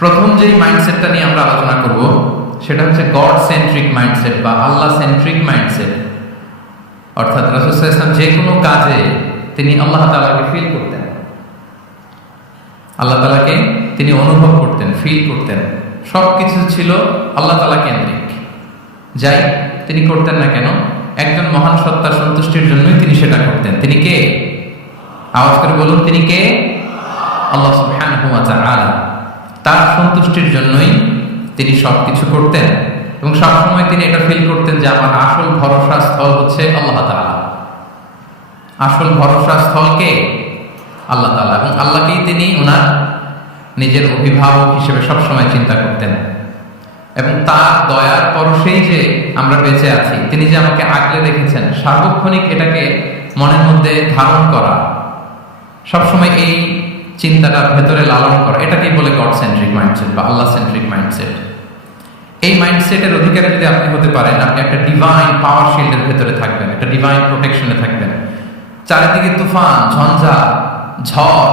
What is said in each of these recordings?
প্রথম যেই মাইন্ডসেটটা নিয়ে আমরা আলোচনা করব সেটা হচ্ছে গড সেন্ট্রিক মাইন্ডসেট বা আল্লাহ সেন্ট্রিক মাইন্ডসেট। অর্থাৎ রাসূল সাল্লাল্লাহু আলাইহি ওয়াসাল্লাম যে কোনো কাজে তিনি আল্লাহ তাআলাকে ফিল করতেন, আল্লাহ তাআলাকে তিনি অনুভব করতেন, ফিল করতেন। সবকিছু ছিল আল্লাহ তাআলা কেন্দ্রিক। যাই তিনি করতেন না কেন, একজন মহান সত্তার সন্তুষ্টির জন্যই তিনি সেটা করতেন। তিনি কে? আওয়াজ করে বলুন, তিনি কে? আল্লাহ সুবহানাহু ওয়া তাআলা। তার সন্তুষ্টির জন্যই তিনি সবকিছু করতেন এবং সবসময় তিনি এটা ফিল করতেন যে আমার আসল ভরসা স্থল হচ্ছে আল্লাহ তাআলা। আসল ভরসা স্থল কে? আল্লাহ তাআলা। এবং আল্লাহকেই তিনি ওনার নিজের অভিভাবক হিসেবে সবসময় চিন্তা করতেন। এবং তার দয়ার পরশেই যে আমরা বেঁচে আছি, তিনি যে আমাকে আগলে রেখেছেন, সার্বক্ষণিক এটাকে মনের মধ্যে ধারণ করা, সবসময় এই চিন্তাটার ভেতরে লালন করা, এটাকেই বলে গড সেন্ট্রিক মাইন্ডসেট বা আল্লাহ সেন্ট্রিক মাইন্ডসেট। এই মাইন্ডসেটের অধিকারী যদি আপনি হতে পারেন, আপনি একটা ডিভাইন পাওয়ার শিল্ডের ভেতরে থাকবেন, একটা ডিভাইন প্রোটেকশনে থাকবেন। চারিদিকে তুফান, ঝঞ্ঝা, ঝড়,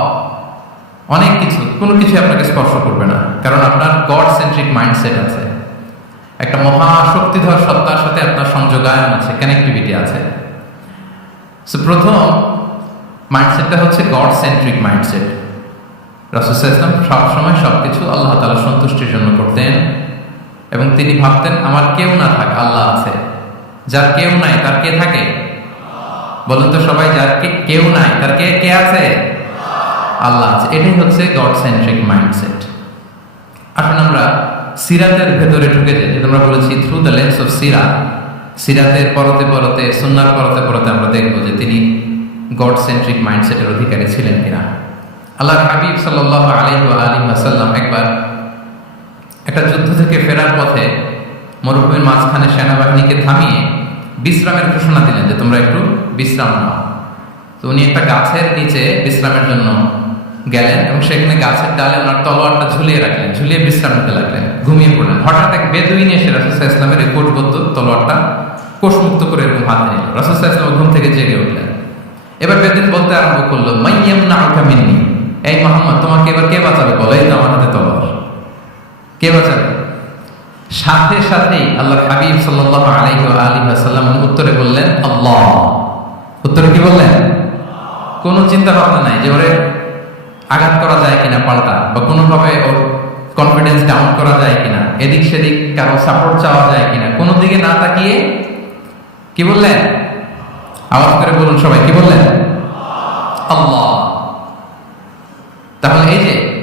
অনেক কিছু, কোনো কিছু আপনাকে স্পর্শ করবে না, কারণ আপনার গড সেন্ট্রিক মাইন্ডসেট আছে। একটা মহাশক্তিধর সত্তার সাথে আপনার সংযোগায়ন আছে, কানেক্টিভিটি আছে। সো প্রথম মাইন্ডসেটটা হচ্ছে গড সেন্ট্রিক মাইন্ডসেট। রাসূল সাল্লাল্লাহু আলাইহি ওয়াসাল্লাম সবসময় সবকিছু আল্লাহ তাআলার সন্তুষ্টির জন্য করতেন এবং তিনি ভাবতেন আমার কেউ না থাক, আল্লাহ আছে। যার কেউ নাই তার কে থাকে? বলুন তো সবাই, যার কেউ নাই তার কে আছে? আল্লাহ আছে। এটাই হচ্ছে গড সেন্ট্রিক মাইন্ডসেট। আসুন আমরা সিরাতের ভেতরে ঢুকে যাই, যেটা আমরা বলেছি থ্রু দ্য লেন্স অফ সিরাত। সিরাতের পরতে পরতে, সুন্নাহর পরতে পরতে আমরা দেখবো যে তিনি গড সেন্ট্রিক মাইন্ডসেটের অধিকারী ছিলেন কিনা। আল্লাহর হাবিব সাল্লাল্লাহু আলাইহি ওয়াসাল্লাম একবার একটা যুদ্ধ থেকে ফেরার পথে মরুভূমির মাঝখানে সেনাবাহিনীকে থামিয়ে বিশ্রামের ঘোষণা দিলেন যে তোমরা একটু বিশ্রাম নাও। তো উনি একটা গাছের নিচে বিশ্রামের জন্য গেলেন এবং সেখানে গাছের ডালে ওনার তলোয়ারটা ঝুলিয়ে রাখলেন, ঝুলিয়ে বিশ্রাম নিতে লাগলেন, ঘুমিয়ে পড়লেন। হঠাৎ এক বেদুইন এসে রাসূল সাল্লাল্লাহু আলাইহি ওয়াসাল্লামের কোষবদ্ধ তলোয়ারটা কোষমুক্ত করে এরকম হাতে নিল। রাসূল সাল্লাল্লাহু আলাইহি ওয়াসাল্লাম ঘুম থেকে জেগে উঠলেন। এবার বেদুইন বলতে আরম্ভ করলো, মাইয়ামনাউকা মিন্নি, এই মুহাম্মদ তোমাকে এবার কে বাঁচাবে বলো, এই তো আমার হাতে তলোয়ার, কে বাঁচাবে? সাথে সাথেই আল্লাহর হাবিব সাল্লাল্লাহু আলাইহি ওয়াসাল্লাম উত্তরে বললেন আল্লাহ। উত্তরে কি বললেন? কোনো চিন্তা ভাবনা নাই যে ওরে আঘাত করা যায় কিনা পাল্টা, বা কোনোভাবে ওর কনফিডেন্স ডাউন করা যায় কিনা, এদিক সেদিক কারো সাপোর্ট চাওয়া যায় কিনা, কোনো দিকে না তাকিয়ে কি বললেন? আওয়াজ করে বলুন সবাই, কি বললেন? আল্লাহ। তাহলে এই যে